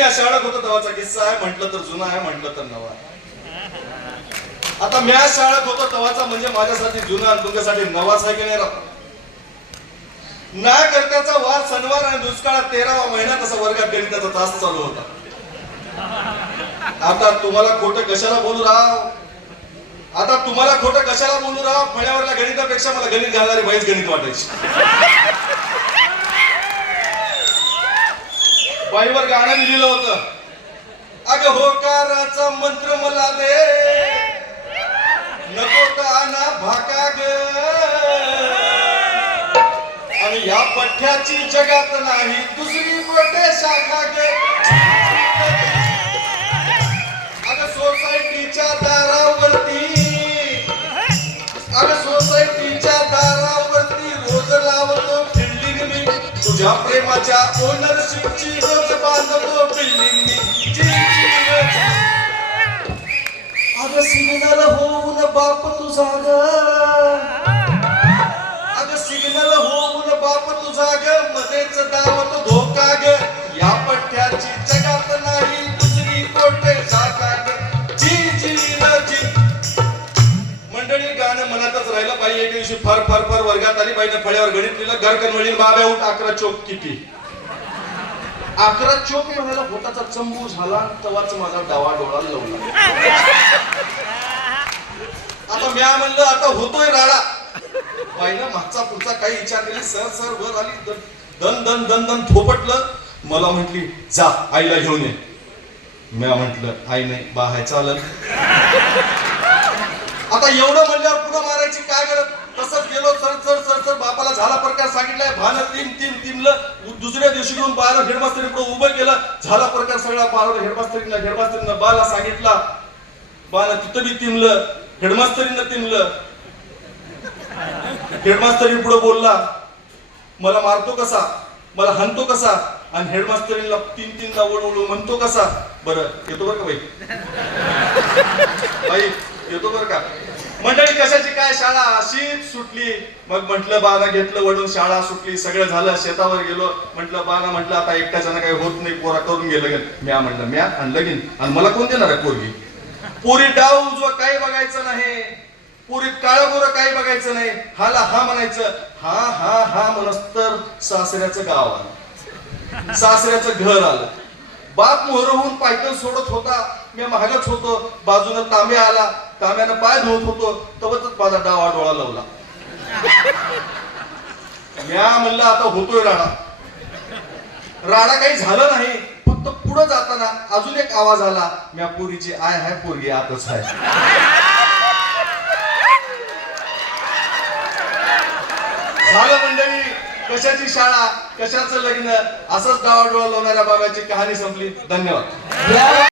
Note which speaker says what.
Speaker 1: मी शाळेत होतो तेव्हाचा किस्सा आहे म्हटलं तर जुना आहे म्हटलं तर नवा आहे. आता म्या शाळेत होतो तेव्हाचा म्हणजे माझ्यासाठी जुना आणि तुमच्यासाठी नवाच आहे की नाही राव? ना करत्याचा वार सणवार आणि दुष्काळात तेरावा महिना तसा वर्गात गणिताचा तास चालू होता. आता तुम्हाला खोटं कशाला बोलू राव? आता तुम्हाला खोटं कशाला बोलू राव? फळ्यावरल्या गणितापेक्षा मला गणित घालणारी बाईच गणित वाटायची. बाईवर गाणं लिहिलं होतं. अग होकाराचा मंत्र मला दे. नको काना भाका ग. आणि या पठ्याची जगात नाही तुझ्या प्रेमाच्या ओनरशिपची रोज बांधतो बिल्डिंग अगं सिग्नल होऊन बाप तुझा ग. दिवशी फर फर फर वर्गात आली बाईनं फळ्यावर गणित लिहिलं घर कनवळी बाब्या उठ अकरा चोक किती? अकरा चोक म्हणाला पोटाचा चंबू झाला तवाच माझा डावा डोळा लावला. आता म्या म्हणलं आता होतोय राडा. बाईनं मागचा पुढचा काही विचार केली सर सर वर आली दन दन दन दन थोपटलं. मला म्हटली जा आईला घेऊन ये. म्या म्हटलं आई नाही बा हाय चालत. आता एवढं करायची काय गरज? तसंच गेलो सर सर सर सर बापाला झाला प्रकार सांगितलाय? भान तीन तीन तीनलं दुसऱ्या दिवशी घेऊन बाला हेडमास्तरीकडे उभं केलं. झाला प्रकार सगळा बाला हेडमास्तरीला हेडमास्तरीनं बाला सांगितला. बाला तिथं बी तिमलं हेडमास्तरीनं तिमलं हेडमास्तरी पुढे बोलला मला मारतो कसा? मला हनतो कसा? आणि हेडमास्तरीला तीन तीनदा ओळू म्हणतो कसा? बरं येतो बरं का बाई? बाई येतो बरं का? मंडळी कशाची काय शाळा? अशीच सुटली. मग म्हटलं बागा घेतलं वडून शाळा सुटली सगळं झालं शेतावर गेलो. म्हटलं बागा म्हटलं आता एकट्याच्यानं काही होत नाही पोरा करून गेलं म्या म्हटलं म्या आणि लगीन. आणि मला कोण देणार आहे पोरगी? पोरी डाव उजवा काही बघायचं नाही पुरी काळ गोर काही बघायचं नाही हाला हा म्हणायचं हा हा हा म्हणस तर सासऱ्याचं गाव आलं. सासऱ्याचं घर आलं. बाप मोहरहून पायथन सोडत होता. मी महागच होतो बाजूनं तांब्या आला. ताम्यानं पाय धुवत होतो तवच माझा डावा डोळा लावला. म्या म्हणलं आता होतोय राडा. राडा काही झालं नाही फक्त पुढे जाताना अजून एक आवाज आला म्या पोरीची आय हाय पोरगी आतच आहे झालं मंडळी कशाची शाळा कशाचं लग्न असंच डावाडोळा लावणाऱ्या बाबाची कहाणी संपली. धन्यवाद.